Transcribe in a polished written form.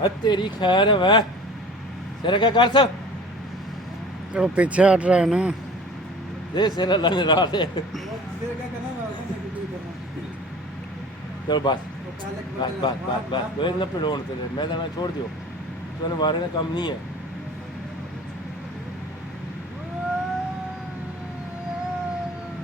ਆ ਤੇਰੀ ਖੈਰ ਹੈ ਵੈ ਸਿਰ ਕਿਆ ਕਰ ਸਕ वो पीछे हट रहा है ना। ਦੇ ਸਿਰ ਅੱਲਾ ਨੇ ਰਾਹ ਤੇ ਚਲ ਬਸ ਬਸ ਬਸ ਬਸ ਬਸ ਕੋਈ ਨਾ ਪਿੜੋਣ ਤੇ ਮੈਦਾਨ ਛੋੜ ਦਿਓ ਤੁਹਾਨੂੰ ਵਾਰੇ ਦਾ ਕੰਮ ਨਹੀਂ ਹੈ